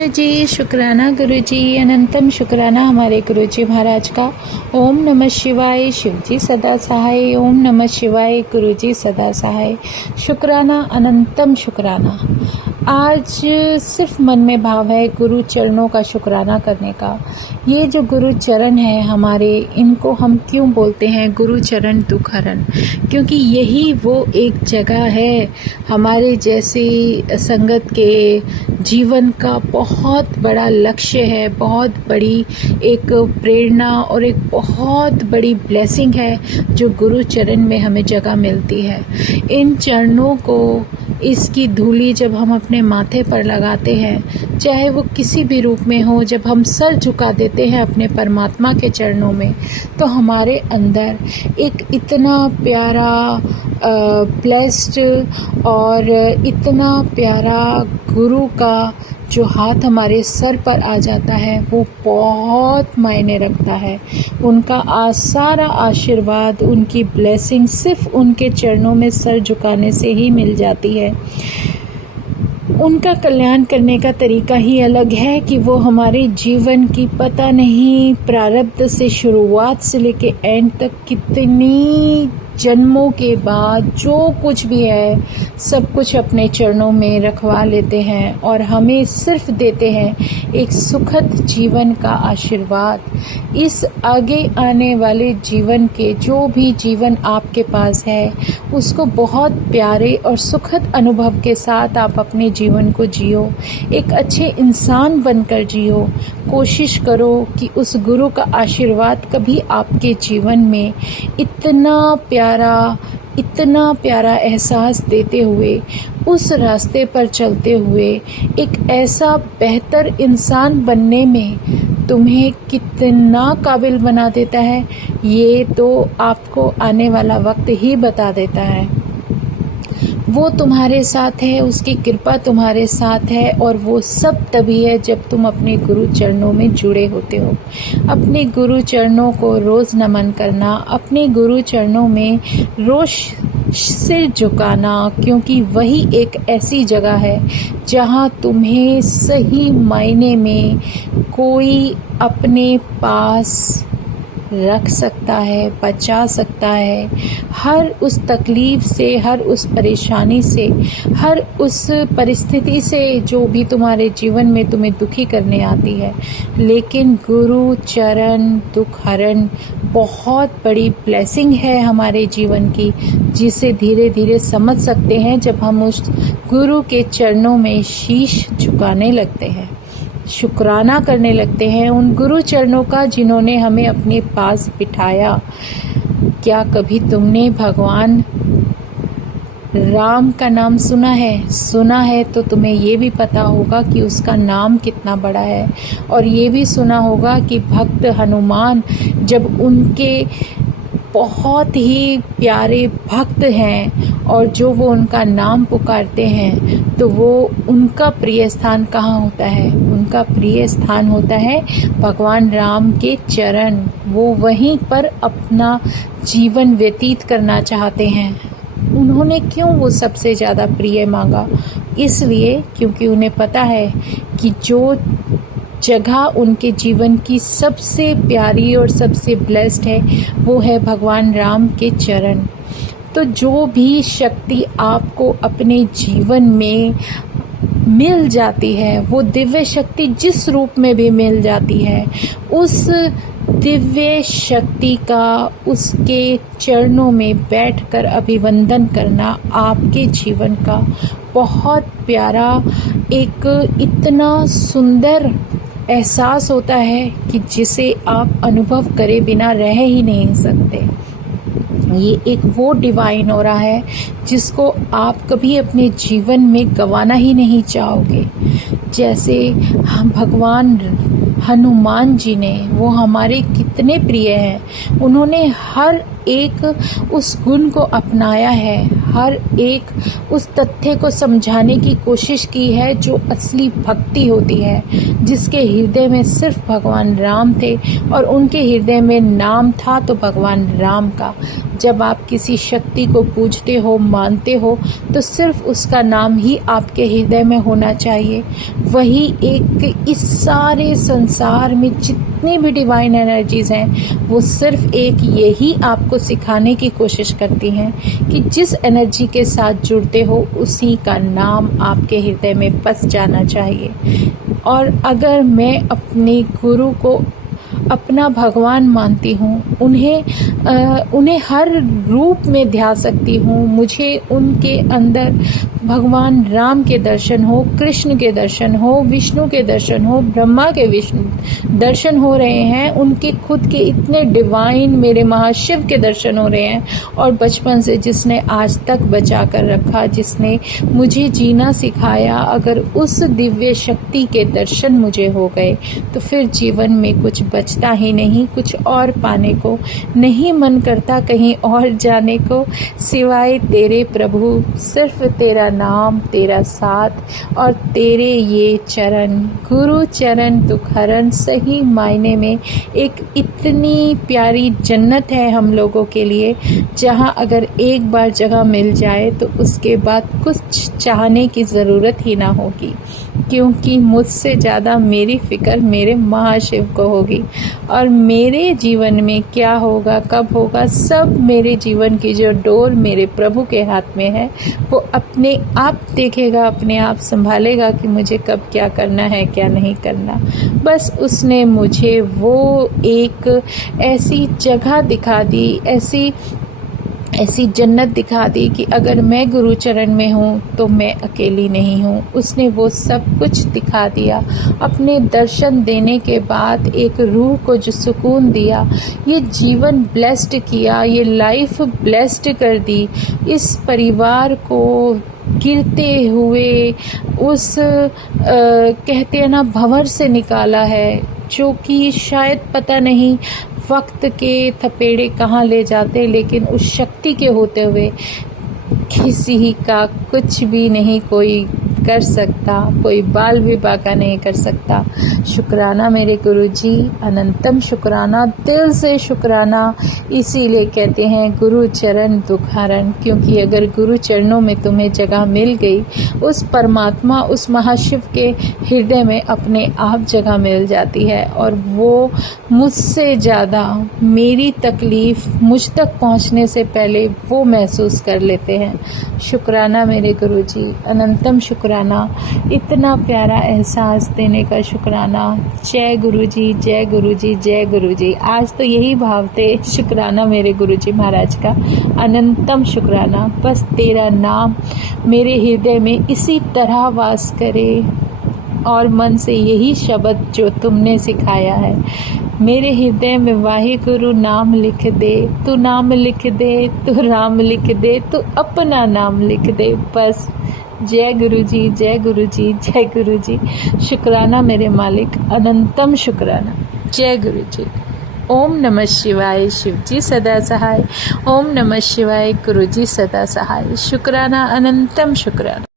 जी शुक्राना गुरु जी, अनंतम शुक्राना हमारे गुरु जी महाराज का। ओम नमः शिवाय, शिव जी सदा सहाय। ओम नमः शिवाय, गुरु जी सदा सहाय। शुक्राना, अनंतम शुक्राना। आज सिर्फ मन में भाव है गुरु चरणों का शुक्राना करने का। ये जो गुरु चरण है हमारे, इनको हम क्यों बोलते हैं गुरु चरण दुख हरण? क्योंकि यही वो एक जगह है हमारे जैसी संगत के जीवन का बहुत बड़ा लक्ष्य है, बहुत बड़ी एक प्रेरणा और एक बहुत बड़ी ब्लेसिंग है जो गुरु चरण में हमें जगह मिलती है। इन चरणों को, इसकी धूली जब हम अपने माथे पर लगाते हैं, चाहे वो किसी भी रूप में हो, जब हम सर झुका देते हैं अपने परमात्मा के चरणों में, तो हमारे अंदर एक इतना प्यारा ब्लेस्ड और इतना प्यारा गुरु का जो हाथ हमारे सर पर आ जाता है, वो बहुत मायने रखता है। उनका सारा आशीर्वाद, उनकी ब्लेसिंग सिर्फ उनके चरणों में सर झुकाने से ही मिल जाती है। उनका कल्याण करने का तरीका ही अलग है कि वो हमारे जीवन की पता नहीं प्रारब्ध से शुरुआत से लेके एंड तक कितनी जन्मों के बाद जो कुछ भी है सब कुछ अपने चरणों में रखवा लेते हैं और हमें सिर्फ देते हैं एक सुखद जीवन का आशीर्वाद। इस आगे आने वाले जीवन के, जो भी जीवन आपके पास है, उसको बहुत प्यारे और सुखद अनुभव के साथ आप अपने जीवन को जियो, एक अच्छे इंसान बनकर जियो। कोशिश करो कि उस गुरु का आशीर्वाद कभी आपके जीवन में इतना प्यारा एहसास देते हुए, उस रास्ते पर चलते हुए एक ऐसा बेहतर इंसान बनने में तुम्हें कितना काबिल बना देता है, ये तो आपको आने वाला वक्त ही बता देता है। वो तुम्हारे साथ है, उसकी कृपा तुम्हारे साथ है, और वो सब तभी है जब तुम अपने गुरु चरणों में जुड़े होते हो। अपने गुरु चरणों को रोज़ नमन करना, अपने गुरु चरणों में रोज़ सिर झुकाना, क्योंकि वही एक ऐसी जगह है जहाँ तुम्हें सही मायने में कोई अपने पास रख सकता है, बचा सकता है। हर उस तकलीफ से, हर उस परेशानी से, हर उस परिस्थिति से जो भी तुम्हारे जीवन में तुम्हें दुखी करने आती है। लेकिन गुरु चरण दुख हरण बहुत बड़ी ब्लेसिंग है हमारे जीवन की, जिसे धीरे धीरे समझ सकते हैं जब हम उस गुरु के चरणों में शीश झुकाने लगते हैं, शुक्राना करने लगते हैं उन गुरु चरणों का जिन्होंने हमें अपने पास बिठाया। क्या कभी तुमने भगवान राम का नाम सुना है? सुना है तो तुम्हें ये भी पता होगा कि उसका नाम कितना बड़ा है, और ये भी सुना होगा कि भक्त हनुमान जब उनके बहुत ही प्यारे भक्त हैं और जो वो उनका नाम पुकारते हैं, तो वो उनका प्रिय स्थान कहाँ होता है? उनका प्रिय स्थान होता है भगवान राम के चरण। वो वहीं पर अपना जीवन व्यतीत करना चाहते हैं। उन्होंने क्यों वो सबसे ज़्यादा प्रिय मांगा? इसलिए क्योंकि उन्हें पता है कि जो जगह उनके जीवन की सबसे प्यारी और सबसे ब्लेस्ड है, वो है भगवान राम के चरण। तो जो भी शक्ति आपको अपने जीवन में मिल जाती है, वो दिव्य शक्ति जिस रूप में भी मिल जाती है, उस दिव्य शक्ति का उसके चरणों में बैठकर अभिवंदन करना आपके जीवन का बहुत प्यारा, एक इतना सुंदर एहसास होता है कि जिसे आप अनुभव करे बिना रह ही नहीं सकते। ये एक वो डिवाइन ऑरा है जिसको आप कभी अपने जीवन में गंवाना ही नहीं चाहोगे। जैसे हम भगवान हनुमान जी ने, वो हमारे कितने प्रिय हैं, उन्होंने हर एक उस गुण को अपनाया है, हर एक उस तथ्य को समझाने की कोशिश की है जो असली भक्ति होती है, जिसके हृदय में सिर्फ भगवान राम थे और उनके हृदय में नाम था तो भगवान राम का। जब आप किसी शक्ति को पूजते हो, मानते हो, तो सिर्फ उसका नाम ही आपके हृदय में होना चाहिए। वही एक इस सारे संसार में जितनी भी डिवाइन एनर्जीज हैं, वो सिर्फ एक यही आपको सिखाने की कोशिश करती हैं कि जिस एनर्जी के साथ जुड़ते हो उसी का नाम आपके हृदय में बस जाना चाहिए। और अगर मैं अपने गुरु को अपना भगवान मानती हूँ, उन्हें हर रूप में ध्या सकती हूँ, मुझे उनके अंदर भगवान राम के दर्शन हो, कृष्ण के दर्शन हो, विष्णु के दर्शन हो, ब्रह्मा के विष्णु दर्शन हो रहे हैं, उनके खुद के इतने डिवाइन मेरे महाशिव के दर्शन हो रहे हैं। और बचपन से जिसने आज तक बचा कर रखा, जिसने मुझे जीना सिखाया, अगर उस दिव्य शक्ति के दर्शन मुझे हो गए तो फिर जीवन में कुछ बचता ही नहीं, कुछ और पाने को नहीं मन करता, कहीं और जाने को सिवाय तेरे प्रभु। सिर्फ तेरा नाम, तेरा साथ और तेरे ये चरण, गुरु चरण दुखहरण, सही मायने में एक इतनी प्यारी जन्नत है हम लोगों के लिए, जहाँ अगर एक बार जगह मिल जाए तो उसके बाद कुछ चाहने की ज़रूरत ही ना होगी, क्योंकि मुझसे ज़्यादा मेरी फिक्र मेरे महाशिव को होगी। और मेरे जीवन में क्या होगा, कब होगा, सब मेरे जीवन की जो डोर मेरे प्रभु के हाथ में है, वो अपने आप देखेगा, अपने आप संभालेगा कि मुझे कब क्या करना है, क्या नहीं करना। बस उसने मुझे वो एक ऐसी जगह दिखा दी, ऐसी जन्नत दिखा दी कि अगर मैं गुरु चरण में हूँ तो मैं अकेली नहीं हूँ। उसने वो सब कुछ दिखा दिया। अपने दर्शन देने के बाद एक रूह को जो सुकून दिया, ये जीवन ब्लेस्ड किया, ये लाइफ ब्लेस्ड कर दी, इस परिवार को गिरते हुए उस कहते हैं ना भंवर से निकाला है, जो कि शायद पता नहीं वक्त के थपेड़े कहाँ ले जाते, लेकिन उस शक्ति के होते हुए किसी का कुछ भी नहीं कोई कर सकता, कोई बाल भी बाका नहीं कर सकता। शुक्राना मेरे गुरुजी, अनंतम शुक्राना, दिल से शुक्राना। इसीलिए कहते हैं गुरु चरण दुखहरण, क्योंकि अगर गुरु चरणों में तुम्हें जगह मिल गई, उस परमात्मा, उस महाशिव के हृदय में अपने आप जगह मिल जाती है, और वो मुझसे ज़्यादा मेरी तकलीफ़ मुझ तक पहुंचने से पहले वो महसूस कर लेते हैं। शुक्राना मेरे गुरुजी, अनंतम शुक्राना, इतना प्यारा एहसास देने का शुक्राना। जय गुरुजी, जय गुरुजी, जय गुरुजी। आज तो यही भाव थे, शुक्राना मेरे गुरुजी महाराज का, अनंतम शुक्राना। बस तेरा नाम मेरे हृदय में इसी तरह वास करे, और मन से यही शब्द जो तुमने सिखाया है मेरे हृदय में वाहिगुरु नाम लिख दे, तू नाम लिख दे, तू राम लिख दे, तू अपना नाम लिख दे। बस जय गुरुजी, जय गुरुजी, जय गुरुजी। शुक्राना मेरे मालिक, अनंतम शुक्राना। जय गुरुजी। ओम नमः शिवाय, शिवजी सदा सहाय। ओम नमः शिवाय, गुरुजी सदा सहाय। शुक्राना, अनंतम शुक्राना।